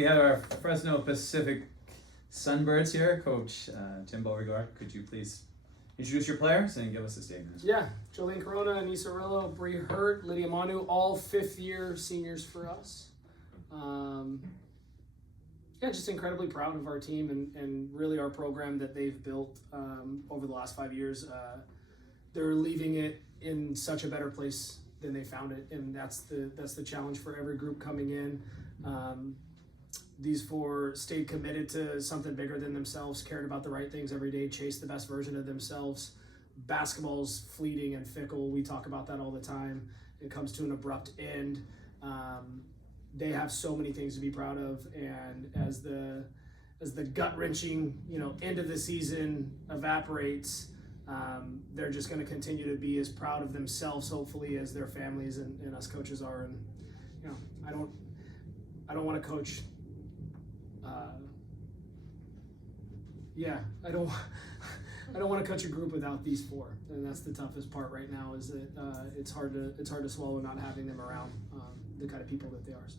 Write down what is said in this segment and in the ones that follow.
we have our Fresno Pacific Sunbirds here. Coach Tim Beauregard, could you please introduce your players and give us a statement? Yeah, Jolene Corona, Anissa Rillo, Bree Hurt, Lydia Manu, all fifth-year seniors for us. Just incredibly proud of our team and really our program that they've built over the last 5 years. They're leaving it in such a better place than they found it, and that's the challenge for every group coming in. These four stayed committed to something bigger than themselves, cared about the right things every day, chased the best version of themselves. Basketball's fleeting and fickle. We talk about that all the time. It comes to an abrupt end. They have so many things to be proud of, and as the gut-wrenching, end of the season evaporates, they're just going to continue to be as proud of themselves, hopefully, as their families and us coaches are. And I don't want to coach. I don't want to coach a group without these four, and that's the toughest part right now. Is that it's hard to swallow not having them around the kind of people that they are. So.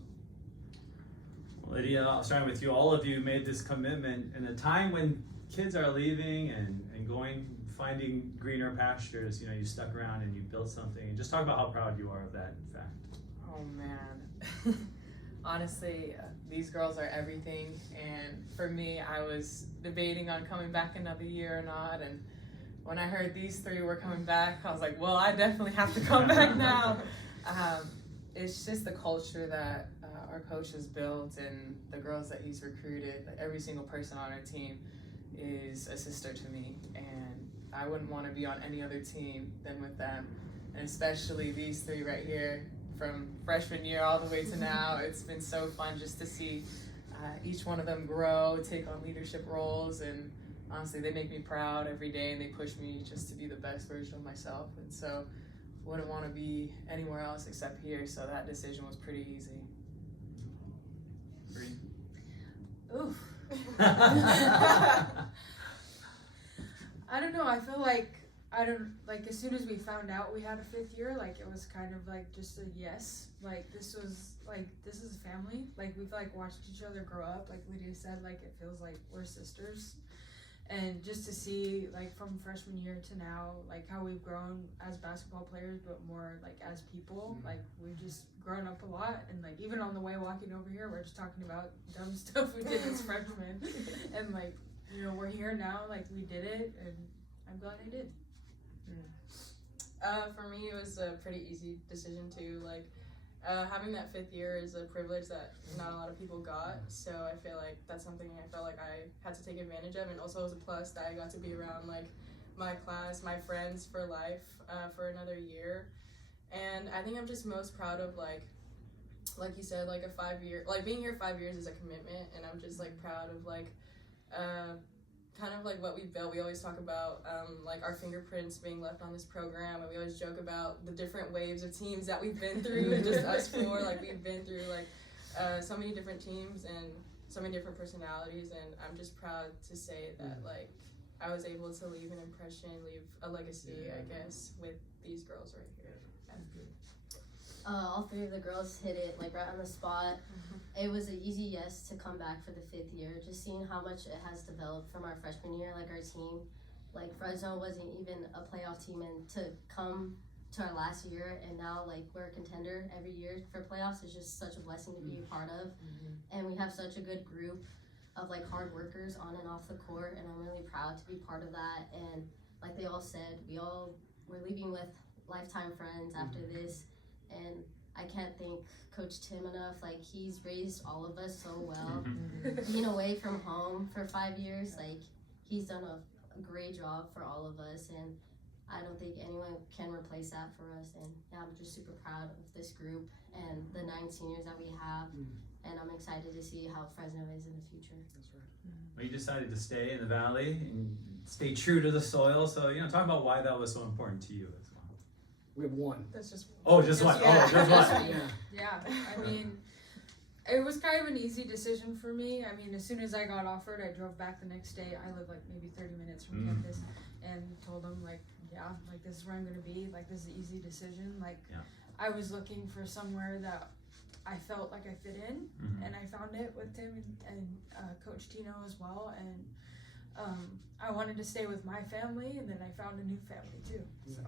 Lydia, I'll start with you. All of you made this commitment in a time when kids are leaving and going, finding greener pastures. You stuck around and you built something. And just talk about how proud you are of that fact. Oh man, honestly, these girls are everything. And for me, I was debating on coming back another year or not. And when I heard these three were coming back, I was like, well, I definitely have to come back now. It's just the culture that our coach has built and the girls that he's recruited. Like, every single person on our team is a sister to me, and I wouldn't want to be on any other team than with them. And especially these three right here, from freshman year all the way to now. It's been so fun just to see each one of them grow, take on leadership roles, and honestly, they make me proud every day, and they push me just to be the best version of myself. And so wouldn't want to be anywhere else except here, so that decision was pretty easy. Oof. I don't know, I feel like as soon as we found out we had a fifth year, it was kind of just a yes. This is family. We've watched each other grow up. Like Lydia said, it feels like we're sisters. And just to see from freshman year to now, how we've grown as basketball players, but more as people, we've just grown up a lot. And even on the way walking over here, we're just talking about dumb stuff we did as freshmen. And we're here now, we did it, and I'm glad I did. For me, it was a pretty easy decision too. Having that fifth year is a privilege that not a lot of people got, so I feel like that's something I felt like I had to take advantage of, and also it was a plus that I got to be around my class, my friends for life, for another year. And I think I'm just most proud of like you said, a 5 year, being here 5 years is a commitment, and I'm just proud of kind of what we built. We always talk about our fingerprints being left on this program, and we always joke about the different waves of teams that we've been through, and just us four, we've been through so many different teams and so many different personalities, and I'm just proud to say that I was able to leave an impression, leave a legacy, I guess, with these girls right here. All three of the girls hit it right on the spot. It was an easy yes to come back for the fifth year. Just seeing how much it has developed from our freshman year, our team, Fresno wasn't even a playoff team, and to come to our last year and now we're a contender every year for playoffs is just such a blessing to be a part of. And we have such a good group of hard workers on and off the court, and I'm really proud to be part of that. And like they all said, we're leaving with lifetime friends after this. And I can't thank Coach Tim enough. He's raised all of us so well. Being away from home for 5 years, he's done a great job for all of us, and I don't think anyone can replace that for us. And I'm just super proud of this group and the 9 seniors that we have, and I'm excited to see how Fresno is in the future. That's right. Well, you decided to stay in the Valley and stay true to the soil, so talk about why that was so important to you as well. We have one. That's just one. Oh, just one. Yeah. Oh, just one. Yeah, I mean, it was kind of an easy decision for me. I mean, as soon as I got offered, I drove back the next day. I live maybe 30 minutes from campus, and told them this is where I'm gonna be. This is an easy decision. I was looking for somewhere that I felt like I fit in, and I found it with Tim and Coach Tino as well, and I wanted to stay with my family, and then I found a new family too. So.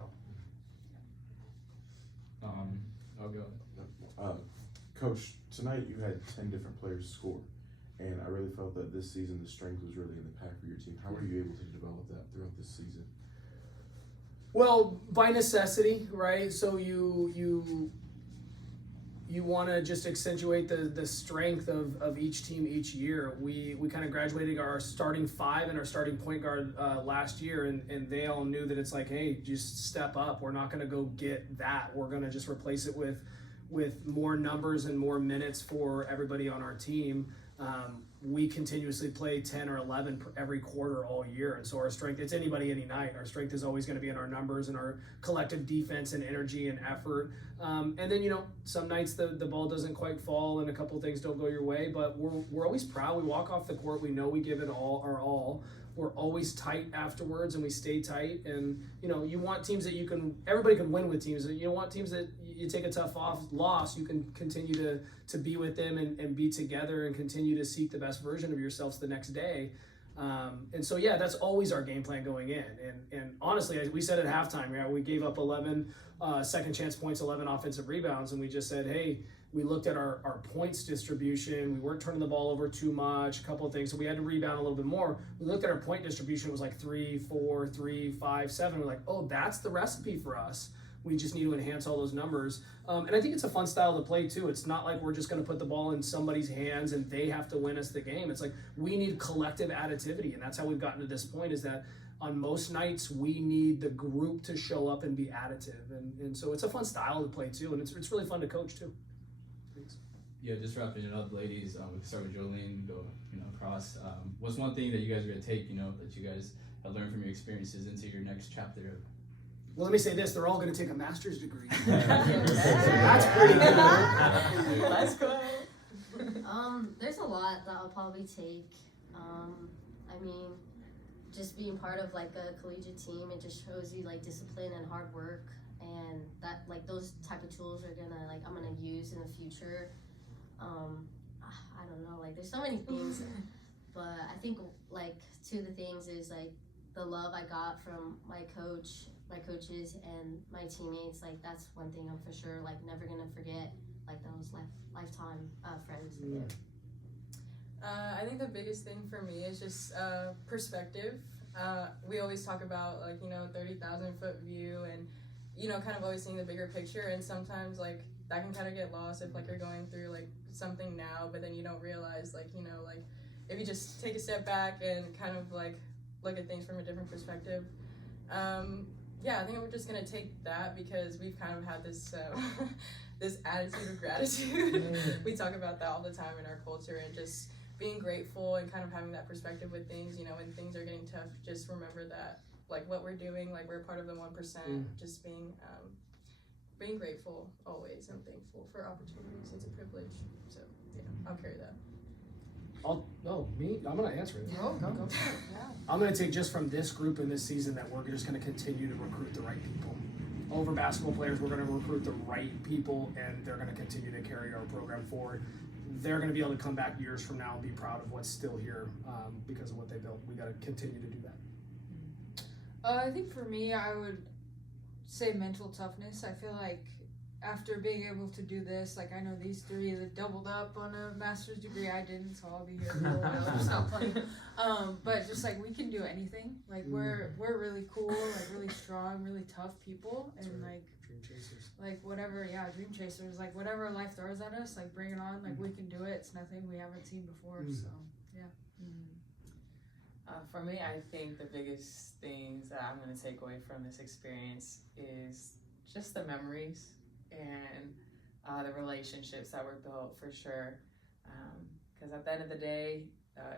I'll go. Coach, tonight you had 10 different players score, and I really felt that this season the strength was really in the pack for your team. How were you able to develop that throughout this season? Well, by necessity, right? So you want to just accentuate the strength of each team each year. We kind of graduated our starting 5 and our starting point guard last year, and they all knew that it's like, hey, just step up. We're not going to go get that. We're going to just replace it with more numbers and more minutes for everybody on our team. We continuously play 10 or 11 every quarter all year. And so our strength, it's anybody, any night. Our strength is always going to be in our numbers and our collective defense and energy and effort. And then, some nights the ball doesn't quite fall and a couple things don't go your way, but we're always proud. We walk off the court. We know we give it our all. We're always tight afterwards, and we stay tight. And, you want teams that everybody can win with teams. You want teams that you take a tough loss, you can continue to be with them and be together and continue to seek the best version of yourselves the next day. And so, that's always our game plan going in. And honestly, we said at halftime, we gave up 11 second chance points, 11 offensive rebounds, and we just said, hey, we looked at our points distribution. We weren't turning the ball over too much, a couple of things. So we had to rebound a little bit more. We looked at our point distribution. It was like 3, 4, 3, 5, 7. We're like, oh, that's the recipe for us. We just need to enhance all those numbers. And I think it's a fun style to play too. It's not like we're just going to put the ball in somebody's hands and they have to win us the game. It's like we need collective additivity. And that's how we've gotten to this point, is that on most nights, we need the group to show up and be additive. And so it's a fun style to play too. And it's really fun to coach too. Thanks. Yeah, just wrapping it up, ladies. We can start with Jolene, go across. What's one thing that you guys are going to take, that you guys have learned from your experiences into your next chapter? Well, let me say this, they're all going to take a master's degree. That's pretty cool. Let's go. There's a lot that I'll probably take. Just being part of like a collegiate team, it just shows you like discipline and hard work, and that like those type of tools are I'm gonna use in the future. I don't know, like there's so many things, but I think like two of the things is like the love I got from my coaches and my teammates. Like that's one thing I'm for sure like never gonna forget, like those lifetime friends. I think the biggest thing for me is just perspective. We always talk about 30,000 foot view and kind of always seeing the bigger picture, and sometimes like that can kind of get lost if like you're going through like something now, but then you don't realize if you just take a step back and kind of like look at things from a different perspective. I think I'm just gonna take that because we've kind of had this this attitude of gratitude. We talk about that all the time in our culture, and just being grateful and kind of having that perspective with things. When things are getting tough, just remember that like what we're doing, like we're part of the 1%. Just being grateful always and thankful for opportunities. It's a privilege. So I'll carry that. Me? I'm going to answer it. Go. I'm going to take just from this group in this season that we're just going to continue to recruit the right people. Over basketball players, we're going to recruit the right people, and they're going to continue to carry our program forward. They're going to be able to come back years from now and be proud of what's still here because of what they built. We got to continue to do that. I think for me, I would say mental toughness. I feel like after being able to do this, like I know these three that doubled up on a master's degree, I didn't, so I'll be here for a while. It's not funny. But just like we can do anything. Like we're really cool, like really strong, really tough people, and like Dream chasers. like whatever, dream chasers. Like whatever life throws at us, like bring it on. Like we can do it. It's nothing we haven't seen before. So For me, I think the biggest things that I'm going to take away from this experience is just the memories and the relationships that were built, for sure. Because at the end of the day,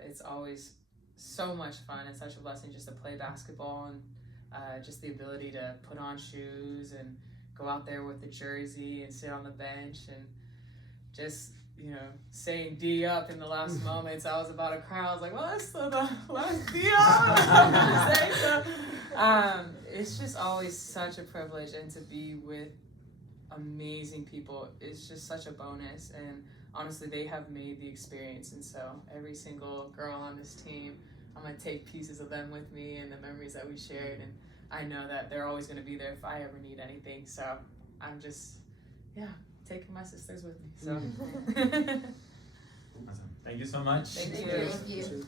it's always so much fun and such a blessing just to play basketball, and just the ability to put on shoes and go out there with the jersey and sit on the bench and just saying D up in the last moments. I was about to cry. I was like, well, that's the last D up. It's just always such a privilege, and to be with amazing people is just such a bonus, and honestly they have made the experience. And so every single girl on this team, I'm gonna take pieces of them with me and the memories that we shared, and I know that they're always gonna be there if I ever need anything. So I'm just taking my sisters with me. So Awesome. Thank you so much. Thank Thank you. you.